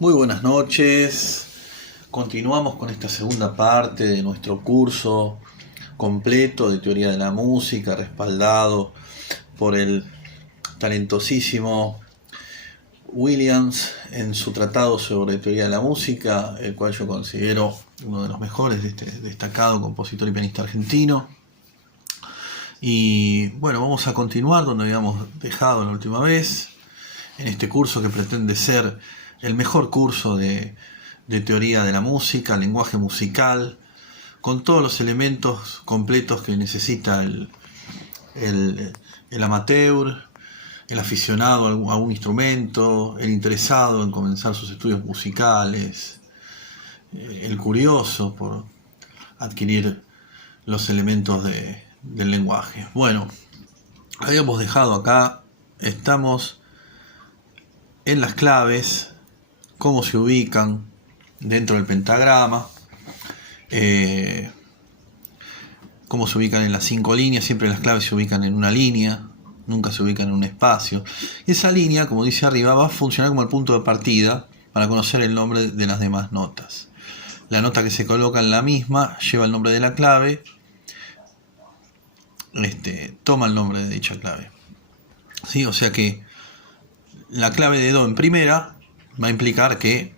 Muy buenas noches. Continuamos con esta segunda parte de nuestro curso completo de teoría de la música, respaldado por el talentosísimo Williams en su tratado sobre teoría de la música, el cual yo considero uno de los mejores de este destacado compositor y pianista argentino. Y bueno, vamos a continuar donde habíamos dejado la última vez, en este curso que pretende ser el mejor curso de teoría de la música, lenguaje musical, con todos los elementos completos que necesita el amateur, el aficionado a un instrumento, el interesado en comenzar sus estudios musicales, el curioso por adquirir los elementos del lenguaje. Bueno, habíamos dejado acá, estamos en las claves, cómo se ubican dentro del pentagrama, cómo se ubican en las 5 líneas. Siempre las claves se ubican en una línea, nunca se ubican en un espacio. Y esa línea, como dice arriba, va a funcionar como el punto de partida para conocer el nombre de las demás notas. La nota que se coloca en la misma lleva el nombre de la clave, toma el nombre de dicha clave. ¿Sí? O sea que la clave de Do en primera va a implicar que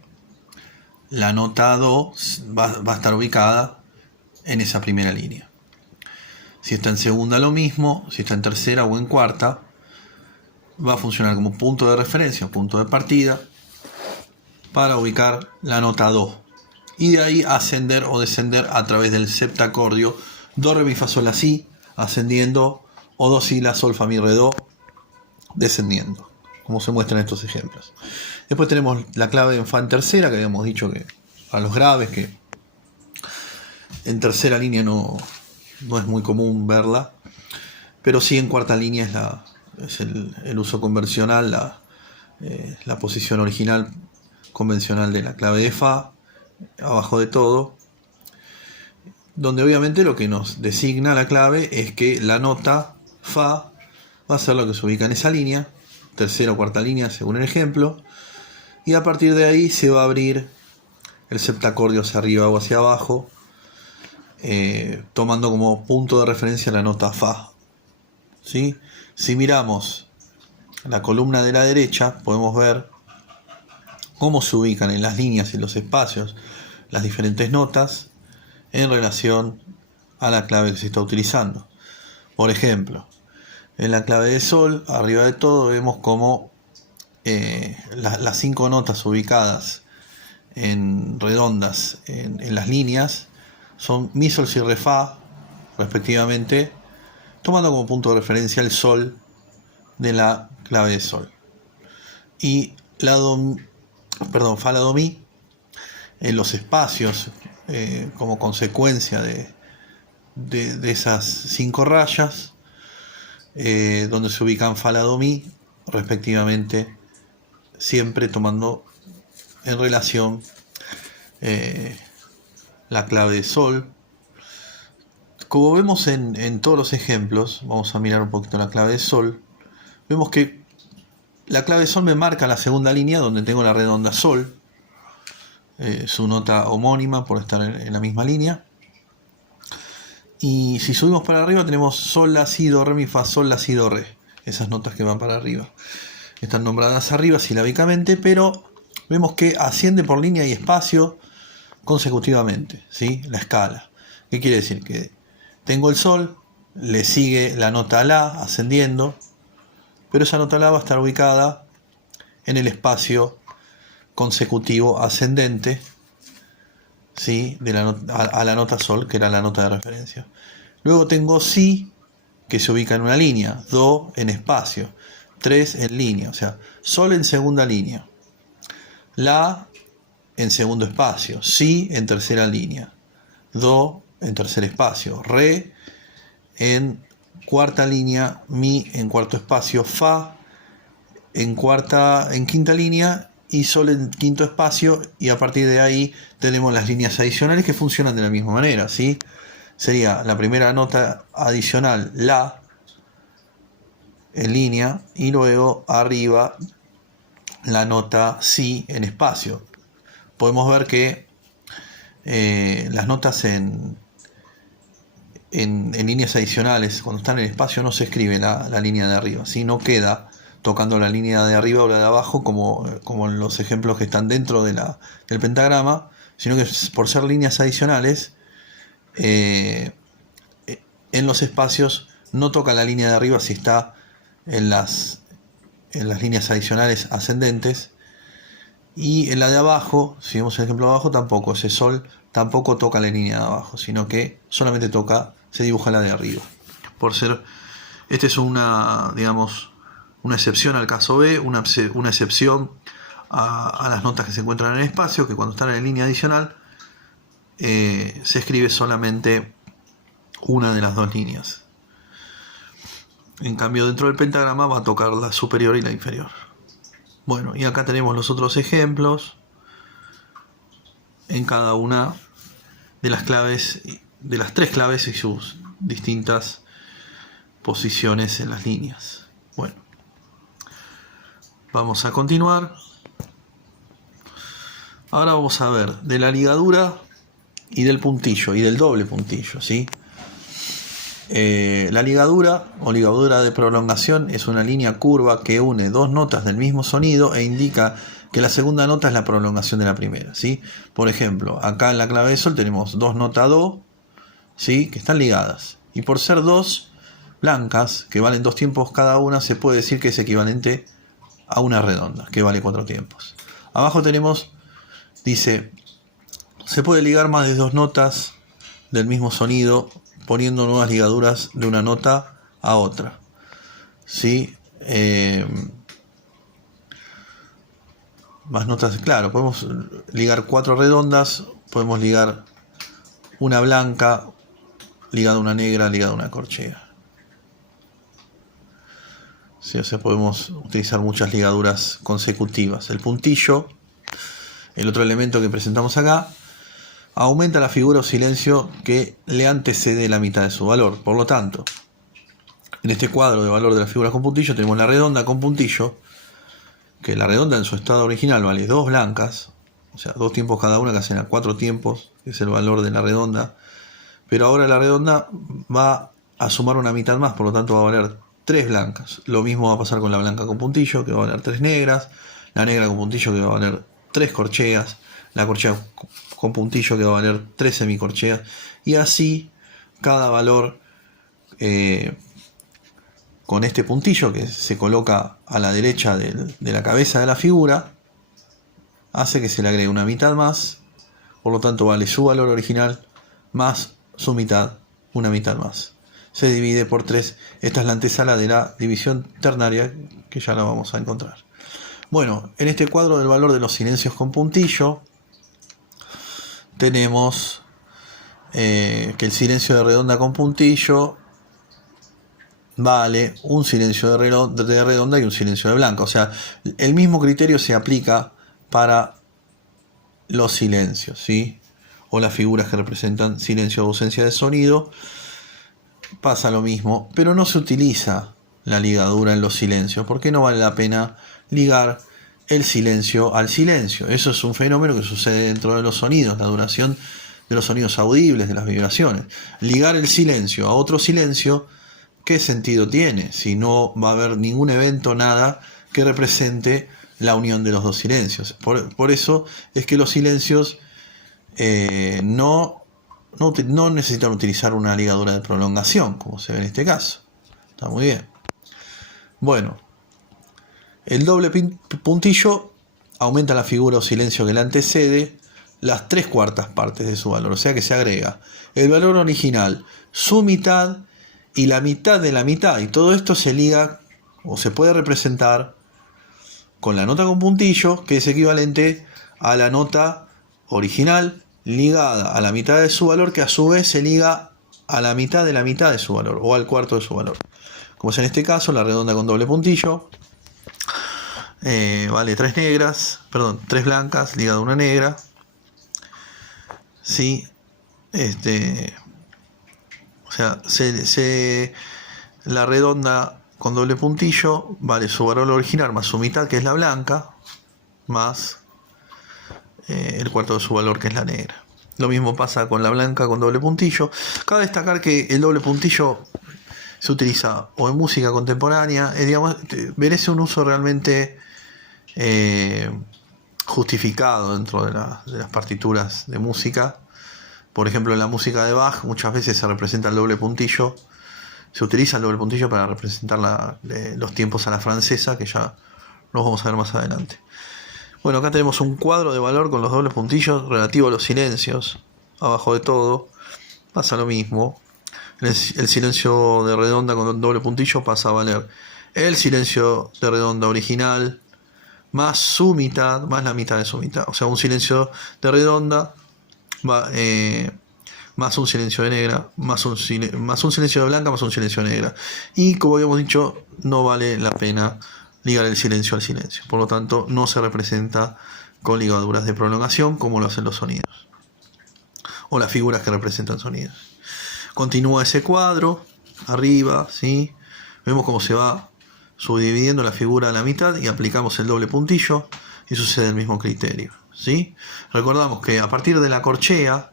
la nota Do va a estar ubicada en esa primera línea. Si está en segunda lo mismo, si está en tercera o en cuarta, va a funcionar como punto de referencia, punto de partida, para ubicar la nota Do. Y de ahí ascender o descender a través del septacordio Do, Re, Mi, Fa, Sol, La, Si, ascendiendo, o Do, Si, La, Sol, Fa, Mi, Re, Do, descendiendo, como se muestran estos ejemplos. Después tenemos la clave en Fa en tercera, que habíamos dicho que a los graves, que en tercera línea no es muy común verla, pero sí en cuarta línea es el uso convencional, la posición original convencional de la clave de Fa, abajo de todo, donde obviamente lo que nos designa la clave es que la nota Fa va a ser lo que se ubica en esa línea, tercera o cuarta línea según el ejemplo, y a partir de ahí se va a abrir el septacordio hacia arriba o hacia abajo, tomando como punto de referencia la nota Fa. ¿Sí? Si miramos la columna de la derecha, podemos ver cómo se ubican en las líneas y los espacios las diferentes notas en relación a la clave que se está utilizando. Por ejemplo, en la clave de Sol, arriba de todo, vemos cómo las 5 notas ubicadas en redondas en las líneas son Mi, Sol, Si, Re, Fa, respectivamente, tomando como punto de referencia el Sol de la clave de Sol. Y Fa, La, Do, Mi, en los espacios, como consecuencia de esas 5 rayas, donde se ubican Fa, La, Do, Mi, respectivamente, siempre tomando en relación la clave de Sol. Como vemos en todos los ejemplos, vamos a mirar un poquito la clave de Sol, vemos que la clave de Sol me marca la segunda línea donde tengo la redonda Sol, su nota homónima por estar en la misma línea. Y si subimos para arriba tenemos Sol, La, Si, Do, Re, Mi, Fa, Sol, La, Si, Do, Re. Esas notas que van para arriba están nombradas arriba silábicamente, pero vemos que asciende por línea y espacio consecutivamente, ¿sí? La escala. ¿Qué quiere decir? Que tengo el Sol, le sigue la nota La ascendiendo, pero esa nota La va a estar ubicada en el espacio consecutivo ascendente, ¿sí? A la nota Sol, que era la nota de referencia. Luego tengo Si, que se ubica en una línea, Do en espacio, 3 en línea, o sea, Sol en segunda línea, La en segundo espacio, Si en tercera línea, Do en tercer espacio, Re en cuarta línea, Mi en cuarto espacio, Fa en quinta línea y Sol en quinto espacio, y a partir de ahí tenemos las líneas adicionales que funcionan de la misma manera, ¿sí? Sería la primera nota adicional, La, en línea, y luego arriba la nota Si en espacio. podemos ver que las notas en líneas adicionales, cuando están en el espacio, no se escribe la línea de arriba, ¿sí? No queda tocando la línea de arriba o la de abajo como en los ejemplos que están dentro del pentagrama, sino que por ser líneas adicionales, en los espacios no toca la línea de arriba si está en las líneas adicionales ascendentes, y en la de abajo, si vemos el ejemplo de abajo, tampoco, ese sol tampoco toca la línea de abajo, sino que solamente se dibuja la de arriba. Este es una excepción al caso B, una excepción a las notas que se encuentran en el espacio, que cuando están en línea adicional se escribe solamente una de las dos líneas. En cambio, dentro del pentagrama va a tocar la superior y la inferior. Bueno, y acá tenemos los otros ejemplos en cada una de las claves, de las tres claves y sus distintas posiciones en las líneas. Bueno, vamos a continuar. Ahora vamos a ver de la ligadura y del puntillo y del doble puntillo, ¿sí? La ligadura o ligadura de prolongación es una línea curva que une dos notas del mismo sonido e indica que la segunda nota es la prolongación de la primera, ¿sí? Por ejemplo, acá en la clave de sol tenemos dos notas do, ¿sí? Que están ligadas, y por ser dos blancas que valen 2 tiempos cada una, se puede decir que es equivalente a una redonda que vale 4 tiempos. Abajo tenemos, dice, se puede ligar más de 2 notas del mismo sonido poniendo nuevas ligaduras de una nota a otra, ¿sí? Más notas, claro, podemos ligar 4 redondas, podemos ligar una blanca, ligada una negra, ligada una corchea. Sí, o sea, podemos utilizar muchas ligaduras consecutivas. El puntillo, el otro elemento que presentamos acá, aumenta la figura o silencio que le antecede la mitad de su valor. Por lo tanto, en este cuadro de valor de las figuras con puntillo tenemos la redonda con puntillo, que la redonda en su estado original vale 2 blancas, o sea, 2 tiempos cada una, que hacen a 4 tiempos, que es el valor de la redonda. Pero ahora la redonda va a sumar una mitad más, por lo tanto va a valer 3 blancas. Lo mismo va a pasar con la blanca con puntillo, que va a valer 3 negras, la negra con puntillo, que va a valer 3 corcheas, la corchea con puntillo, que va a valer 3 semicorcheas, y así cada valor con este puntillo que se coloca a la derecha de la cabeza de la figura, hace que se le agregue una mitad más, por lo tanto vale su valor original más su mitad, una mitad más. Se divide por 3, esta es la antesala de la división ternaria, que ya la vamos a encontrar. Bueno, en este cuadro del valor de los silencios con puntillo, tenemos que el silencio de redonda con puntillo vale un silencio de redonda y un silencio de blanca. O sea, el mismo criterio se aplica para los silencios, ¿sí? O las figuras que representan silencio o ausencia de sonido. Pasa lo mismo, pero no se utiliza la ligadura en los silencios, porque no vale la pena ligar el silencio al silencio. Eso es un fenómeno que sucede dentro de los sonidos, la duración de los sonidos audibles, de las vibraciones. Ligar el silencio a otro silencio, ¿qué sentido tiene? Si no va a haber ningún evento, nada que represente la unión de los dos silencios. Por eso es que los silencios no necesitan utilizar una ligadura de prolongación, como se ve en este caso. Está muy bien. Bueno, el doble puntillo aumenta la figura o silencio que le antecede las 3/4 partes de su valor, o sea que se agrega el valor original, su mitad y la mitad de la mitad, y todo esto se liga o se puede representar con la nota con puntillo, que es equivalente a la nota original ligada a la mitad de su valor, que a su vez se liga a la mitad de su valor, o al cuarto de su valor, como es en este caso la redonda con doble puntillo. Vale 3 blancas ligada a una negra, ¿sí? O sea, la redonda con doble puntillo vale su valor original más su mitad, que es la blanca, más el cuarto de su valor, que es la negra. Lo mismo pasa con la blanca con doble puntillo. Cabe destacar que el doble puntillo se utiliza o en música contemporánea, digamos, merece un uso realmente justificado dentro de las partituras de música. Por ejemplo, en la música de Bach muchas veces se representa el doble puntillo. Se utiliza el doble puntillo para representar los tiempos a la francesa, que ya los vamos a ver más adelante. Bueno, acá tenemos un cuadro de valor con los dobles puntillos relativo a los silencios. Abajo de todo pasa lo mismo. El silencio de redonda con doble puntillo pasa a valer el silencio de redonda original más su mitad, más la mitad de su mitad. O sea, un silencio de redonda más un silencio de negra, más un silencio de blanca, más un silencio de negra. Y como habíamos dicho, no vale la pena ligar el silencio al silencio. Por lo tanto, no se representa con ligaduras de prolongación como lo hacen los sonidos. O las figuras que representan sonidos. Continúa ese cuadro, arriba, ¿sí? Vemos cómo se va subdividiendo la figura a la mitad y aplicamos el doble puntillo y sucede el mismo criterio, ¿sí? Recordamos que a partir de la corchea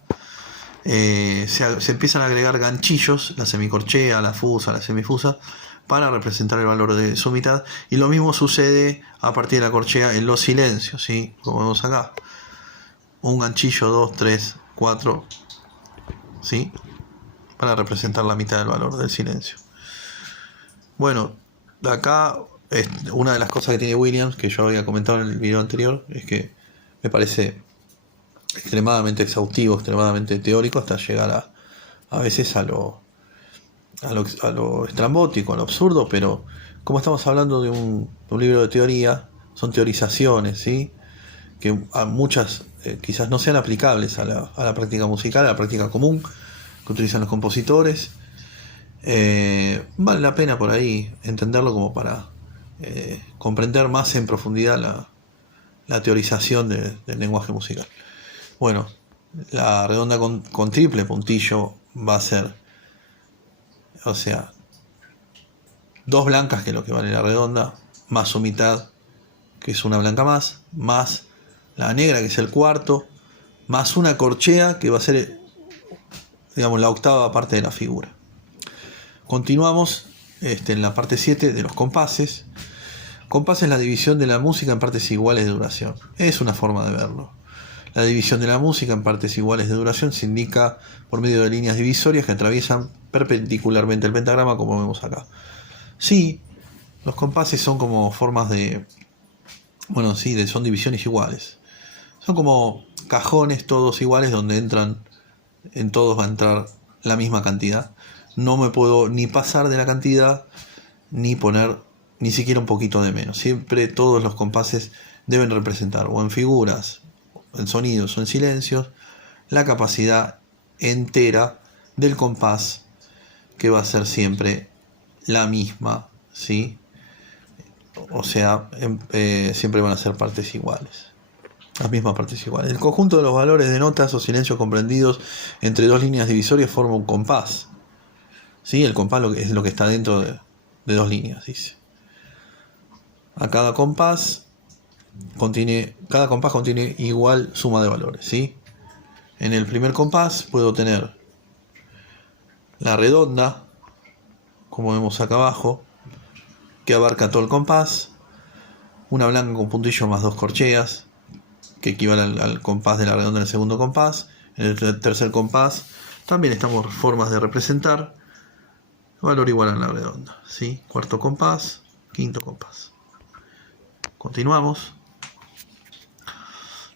se empiezan a agregar ganchillos, la semicorchea, la fusa, la semifusa, para representar el valor de su mitad, y lo mismo sucede a partir de la corchea en los silencios, ¿sí? Como vemos acá, un ganchillo, 2, 3, 4, ¿sí? Para representar la mitad del valor del silencio. Bueno, acá una de las cosas que tiene Williams, que yo había comentado en el video anterior, es que me parece extremadamente exhaustivo, extremadamente teórico, hasta llegar a veces a lo estrambótico, a lo absurdo, pero como estamos hablando de un libro de teoría, son teorizaciones, ¿sí? Que a muchas quizás no sean aplicables a la práctica musical, a la práctica común que utilizan los compositores. Vale la pena por ahí entenderlo como para comprender más en profundidad la teorización del lenguaje musical. Bueno, la redonda con triple puntillo va a ser, o sea, dos blancas, que es lo que vale la redonda, más su mitad, que es una blanca más la negra, que es el cuarto, más una corchea, que va a ser, digamos, la octava parte de la figura. Continuamos en la parte 7 de los compases. Compás es la división de la música en partes iguales de duración. Es una forma de verlo. La división de la música en partes iguales de duración se indica por medio de líneas divisorias que atraviesan perpendicularmente el pentagrama, como vemos acá. Sí, los compases son como formas de... Bueno, sí, son divisiones iguales. Son como cajones todos iguales donde en todos va a entrar la misma cantidad. No me puedo ni pasar de la cantidad ni poner ni siquiera un poquito de menos. Siempre todos los compases deben representar, o en figuras, en sonidos o en silencios, la capacidad entera del compás, que va a ser siempre la misma, ¿sí? O sea, siempre van a ser partes iguales, las mismas partes iguales. El conjunto de los valores de notas o silencios comprendidos entre dos líneas divisorias forma un compás, ¿sí? El compás es lo que está dentro de dos líneas, dice. Cada compás contiene igual suma de valores, ¿sí? En el primer compás puedo tener la redonda, como vemos acá abajo, que abarca todo el compás, una blanca con puntillo más dos corcheas, que equivale al compás de la redonda en el segundo compás. En el tercer compás también estamos formas de representar valor igual a la redonda, ¿sí? Cuarto compás, quinto compás. Continuamos.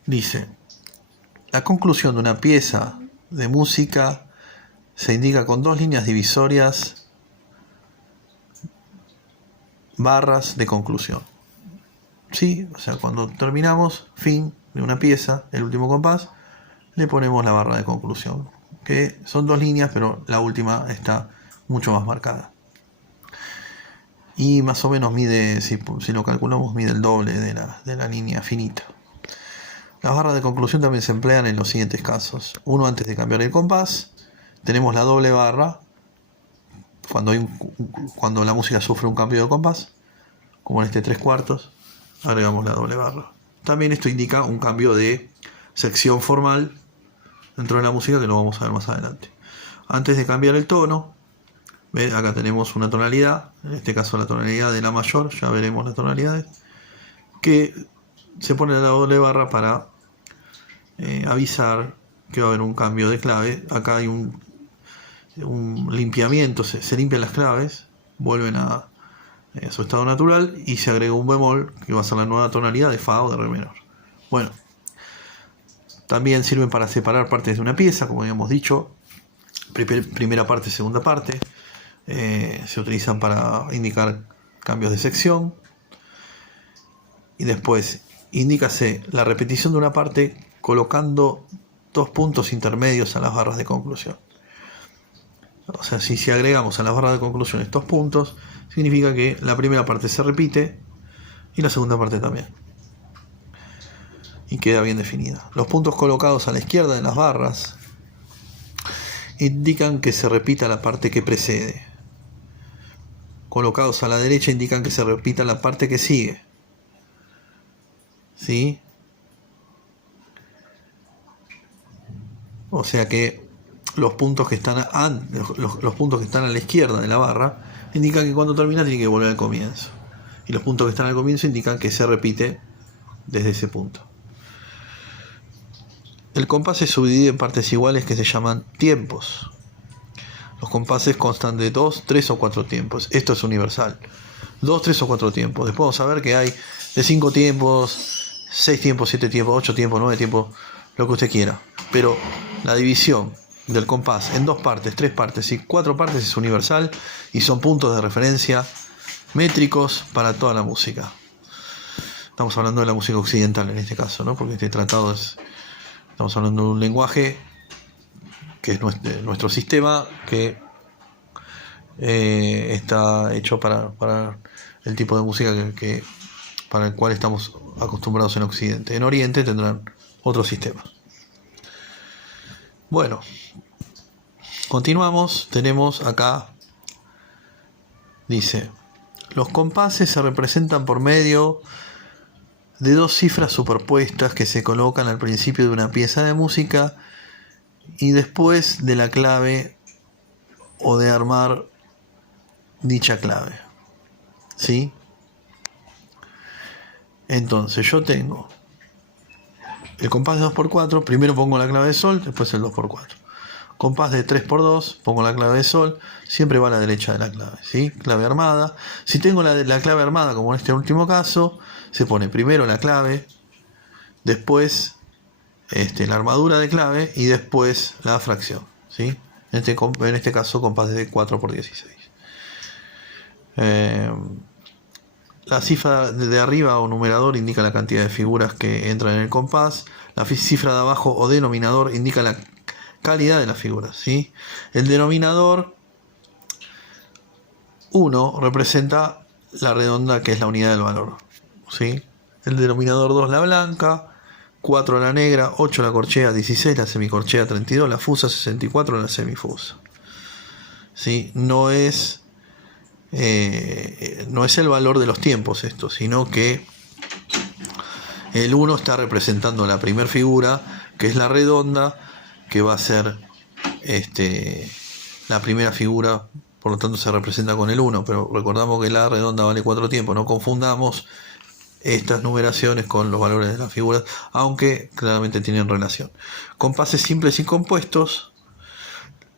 Dice: la conclusión de una pieza de música se indica con dos líneas divisorias, barras de conclusión. ¿Sí? O sea, cuando terminamos, fin de una pieza, el último compás, le ponemos la barra de conclusión, que son dos líneas, pero la última está mucho más marcada. Y más o menos mide, si lo calculamos, mide el doble de la línea finita. Las barras de conclusión también se emplean en los siguientes casos. Uno, antes de cambiar el compás, tenemos la doble barra, cuando la música sufre un cambio de compás, como en este 3/4, agregamos la doble barra. También esto indica un cambio de sección formal dentro de la música que lo vamos a ver más adelante. Antes de cambiar el tono, ¿ves? Acá tenemos una tonalidad, en este caso la tonalidad de la mayor, ya veremos las tonalidades, que se pone la doble barra para avisar que va a haber un cambio de clave. Acá hay un limpiamiento, se limpian las claves, vuelven a su estado natural y se agrega un bemol que va a ser la nueva tonalidad de fa o de re menor. Bueno, también sirven para separar partes de una pieza, como habíamos dicho, primera parte, segunda parte. Se utilizan para indicar cambios de sección, y después indícase la repetición de una parte colocando 2 puntos intermedios a las barras de conclusión. O sea, si agregamos a las barras de conclusión estos puntos, significa que la primera parte se repite y la segunda parte también, y queda bien definida. Los puntos colocados a la izquierda de las barras indican que se repita la parte que precede. Colocados a la derecha indican que se repita la parte que sigue. ¿Sí? O sea que los puntos que están los puntos que están a la izquierda de la barra indican que cuando termina tiene que volver al comienzo. Y los puntos que están al comienzo indican que se repite desde ese punto. El compás se subdivide en partes iguales que se llaman tiempos. Los compases constan de 2, 3 o 4 tiempos. Esto es universal. 2, 3 o 4 tiempos. Después vamos a ver que hay de 5 tiempos, 6 tiempos, 7 tiempos, 8 tiempos, 9 tiempos, lo que usted quiera. Pero la división del compás en 2 partes, 3 partes y 4 partes es universal y son puntos de referencia métricos para toda la música. Estamos hablando de la música occidental en este caso, ¿no? Porque este tratado estamos hablando de un lenguaje que es nuestro sistema, que está hecho para el tipo de música para el cual estamos acostumbrados en Occidente. En Oriente tendrán otro sistema. Bueno, continuamos. Tenemos acá, dice, los compases se representan por medio de 2 cifras superpuestas que se colocan al principio de una pieza de música y después de la clave o de armar dicha clave. ¿Sí? Entonces yo tengo el compás de 2x4, primero pongo la clave de sol, después el 2x4. Compás de 3x2, pongo la clave de sol, siempre va a la derecha de la clave, ¿sí? Clave armada. Si tengo la clave armada, como en este último caso, se pone primero la clave, después la armadura de clave y después la fracción, ¿sí? En este caso, compás de 4x16. La cifra de arriba o numerador indica la cantidad de figuras que entran en el compás. La cifra de abajo o denominador indica la calidad de las figuras, ¿sí? El denominador 1 representa la redonda, que es la unidad del valor, ¿sí? El denominador 2 la blanca, 4 la negra, 8 la corchea, 16 la semicorchea, 32 la fusa, 64 la semifusa. ¿Sí? No es el valor de los tiempos esto, sino que el 1 está representando la primera figura, que es la redonda, que va a ser la primera figura, por lo tanto se representa con el 1, pero recordamos que la redonda vale 4 tiempos, no confundamos estas numeraciones con los valores de las figuras, aunque claramente tienen relación. Compases simples y compuestos.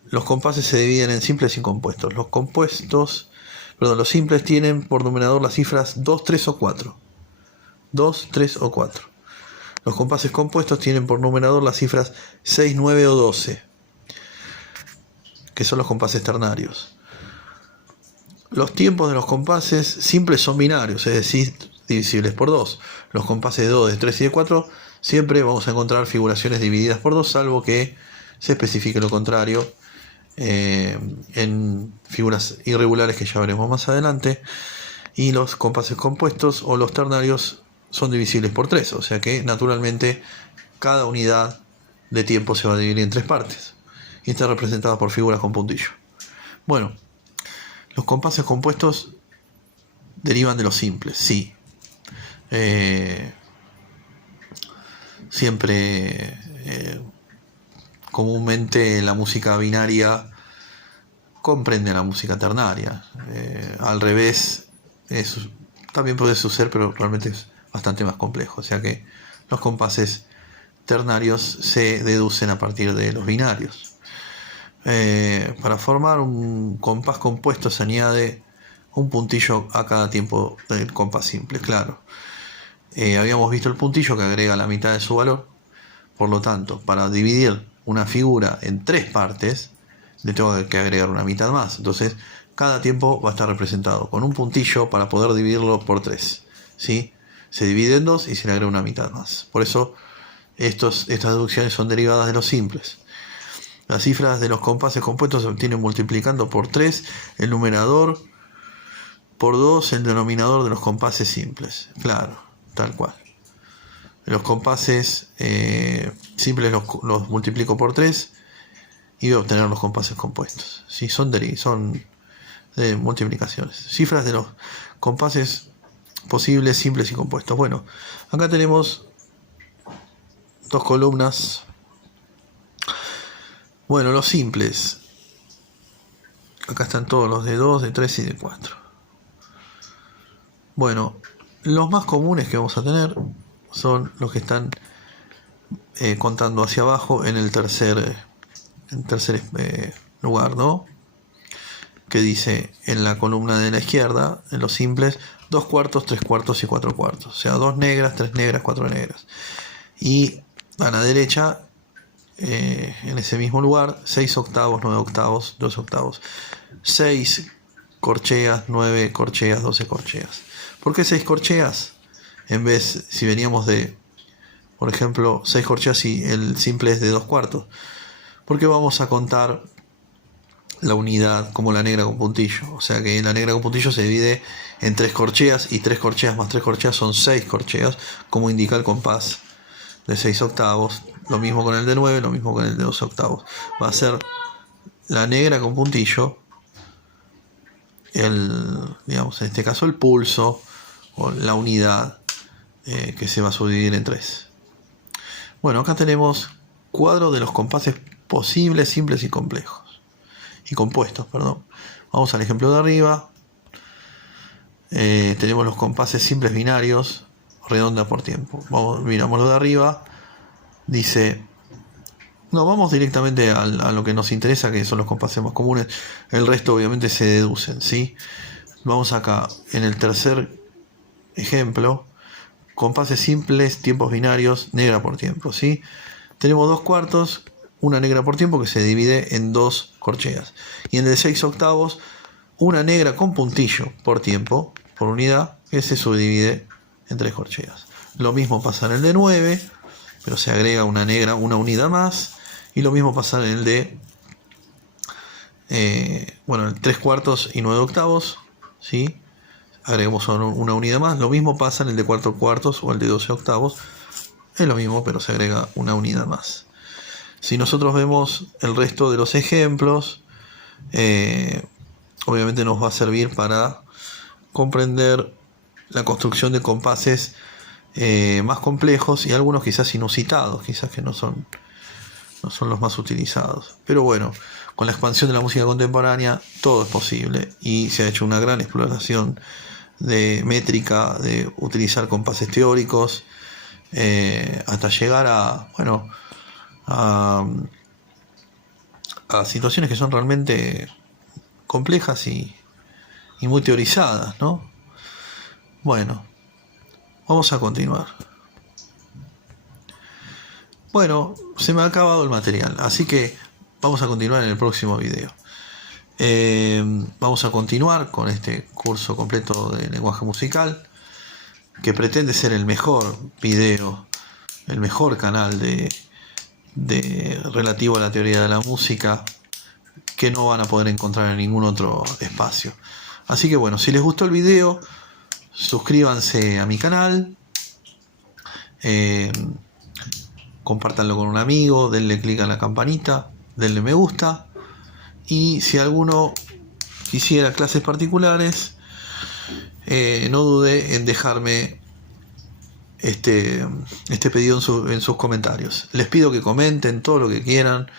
Los compases se dividen en simples y compuestos. Los simples tienen por numerador las cifras 2, 3 o 4. 2, 3 o 4. Los compases compuestos tienen por numerador las cifras 6, 9 o 12, que son los compases ternarios. Los tiempos de los compases simples son binarios, es decir, divisibles por 2. Los compases de 2, de 3 y de 4 siempre vamos a encontrar figuraciones divididas por 2, salvo que se especifique lo contrario en figuras irregulares que ya veremos más adelante. Y los compases compuestos o los ternarios son divisibles por 3, o sea que naturalmente cada unidad de tiempo se va a dividir en 3 partes y está representada por figuras con puntillo. Bueno, los compases compuestos derivan de los simples, sí. siempre comúnmente la música binaria comprende la música ternaria. Al revés, también puede suceder, pero realmente es bastante más complejo. O sea que los compases ternarios se deducen a partir de los binarios. Para formar un compás compuesto se añade un puntillo a cada tiempo del compás simple, claro. Habíamos visto el puntillo que agrega la mitad de su valor. Por lo tanto, para dividir una figura en 3 partes, le tengo que agregar una mitad más. Entonces, cada tiempo va a estar representado con un puntillo para poder dividirlo por 3. ¿Sí? Se divide en 2 y se le agrega una mitad más. Por eso, estas deducciones son derivadas de los simples. Las cifras de los compases compuestos se obtienen multiplicando por 3 el numerador, por 2 el denominador de los compases simples. Claro, tal cual. Los compases simples los multiplico por 3 y voy a obtener los compases compuestos. ¿Sí? Son de multiplicaciones. Cifras de los compases posibles, simples y compuestos. Bueno, acá tenemos 2 columnas. Bueno, los simples. Acá están todos los de 2, de 3 y de 4. Bueno, los más comunes que vamos a tener son los que están contando hacia abajo en el tercer lugar, ¿no? Que dice en la columna de la izquierda, en los simples, 2 cuartos, 3 cuartos y 4 cuartos. O sea, 2 negras, 3 negras, 4 negras. Y a la derecha, en ese mismo lugar, 6 octavos, 9 octavos, 2 octavos. 6 corcheas, 9 corcheas, 12 corcheas. ¿Por qué 6 corcheas? En vez, si veníamos de, por ejemplo, 6 corcheas y el simple es de 2 cuartos. Porque vamos a contar la unidad como la negra con puntillo. O sea que la negra con puntillo se divide en 3 corcheas y 3 corcheas más 3 corcheas son 6 corcheas, como indica el compás de 6 octavos. Lo mismo con el de 9, lo mismo con el de 12 octavos. Va a ser la negra con puntillo, digamos, en este caso el pulso o la unidad que se va a subdividir en 3. Bueno, acá tenemos cuadro de los compases posibles, simples y complejos. Y compuestos, perdón. Vamos al ejemplo de arriba. Tenemos los compases simples binarios, redonda por tiempo. Miramos lo de arriba. Dice... No, vamos directamente a lo que nos interesa, que son los compases más comunes. El resto obviamente se deducen, ¿sí? Vamos acá, en el tercer ejemplo. Compases simples, tiempos binarios, negra por tiempo, ¿sí? Tenemos 2 cuartos, una negra por tiempo que se divide en 2 corcheas. Y en el de 6 octavos, una negra con puntillo por tiempo, por unidad, que se subdivide en 3 corcheas. Lo mismo pasa en el de 9, pero se agrega una negra, una unidad más. Y lo mismo pasa en el de el 3 cuartos y 9 octavos, ¿sí? Agregamos una unidad más. Lo mismo pasa en el de 4 cuartos o el de 12 octavos. Es lo mismo, pero se agrega una unidad más. Si nosotros vemos el resto de los ejemplos, obviamente nos va a servir para comprender la construcción de compases más complejos y algunos quizás inusitados, quizás que no son los más utilizados. Pero bueno, con la expansión de la música contemporánea todo es posible y se ha hecho una gran exploración de métrica, de utilizar compases teóricos, hasta llegar a situaciones que son realmente complejas y muy teorizadas, ¿no? Bueno, vamos a continuar. Bueno, se me ha acabado el material, así que vamos a continuar en el próximo video. Vamos a continuar con este curso completo de lenguaje musical, que pretende ser el mejor video, el mejor canal de relativo a la teoría de la música que no van a poder encontrar en ningún otro espacio. Así que bueno, si les gustó el video, suscríbanse a mi canal, compártanlo con un amigo, denle clic a la campanita, denle me gusta, y si alguno quisiera clases particulares, no dude en dejarme este pedido en sus comentarios. Les pido que comenten todo lo que quieran,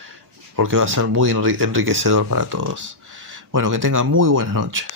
porque va a ser muy enriquecedor para todos. Bueno, que tengan muy buenas noches.